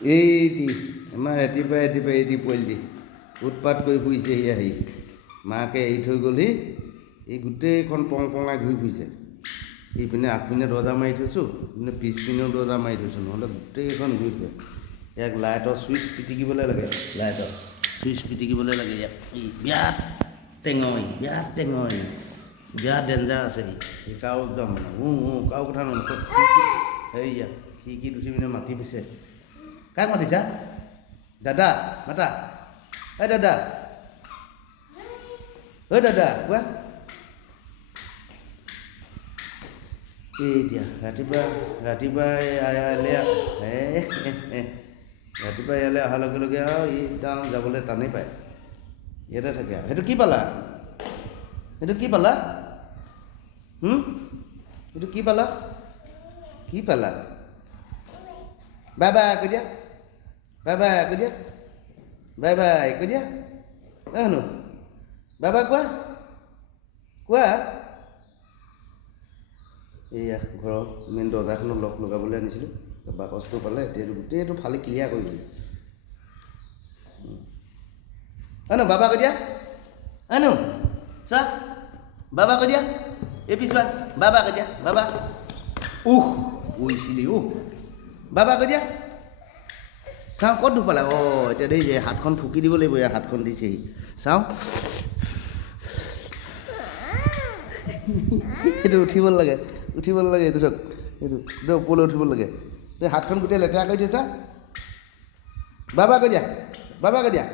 এইটি আমাৰ ৰাতিপুৱাই ৰাতিপুৱাই এইটি পোৱালিটি উৎপাত কৰি ফুৰিছেহি আহি মাকে এৰি থৈ গ'লহি এই গোটেইখন পং পঙাই ঘূৰি ফুৰিছে ইপিনে আগপিনে দৰ্জা মাৰি থৈছোঁ ইপিনে পিছপিনেও দৰ্জা মাৰি থৈছোঁ নহ'লে গোটেইখন ঘূৰি ফুৰে ইয়াক লাইটৰ ছুইচ পিটিকিবলৈ লাগে লাইটৰ ছুইচ পিটিকিবলৈ লাগে ইয়াক ই বিৰাট টেঙৰি বিৰাট ডেঞ্জাৰ আছে সি কাৰো একদম কাৰো কথা নহয় সেয়া খিৰিকীত উঠি পিনে মাতি পিছে কাক মাতিছা দাদা মাতা ঐ দাদা কোৱা এতিয়া ৰাতিপুৱা ইয়ালৈ অহাৰ লগে লগে আৰু ই একদম যাবলৈ টানেই পায় ইয়াতে থাকে আৰু সেইটো কি পালা এইটো কি পালা বাই বাই কৈ দিয়া বাই বাই কৈ দিয়া শুনো বাই বাই কোৱা এয়া ঘৰৰ মেইন দৰ্জাখনত লক লগাবলৈ আনিছিলোঁ বাকচটো পালে এতিয়া গোটেইটো ফালি ক্লিয়াৰ কৰি দিলোঁ আনো বাবা কৈ দিয়া আনো চোৱা বাবা কৈ দিয়া এই পিছোৱা বাবা কৈ দিয়া বাবা কৈছিলি বাবা কৈ দিয়া চাওঁ ক'ত দুখ পালা এতিয়া দেই যে হাতখন ফুকি দিব লাগিব ইয়াৰ হাতখন দিছেহি চাওঁ এইটো উঠিব লাগে এইটো ধৰক এইটো ওপৰলৈ উঠিব লাগে এই হাতখন গোটেই লেতেৰা কৰি থৈছা বাবা কৈ দিয়া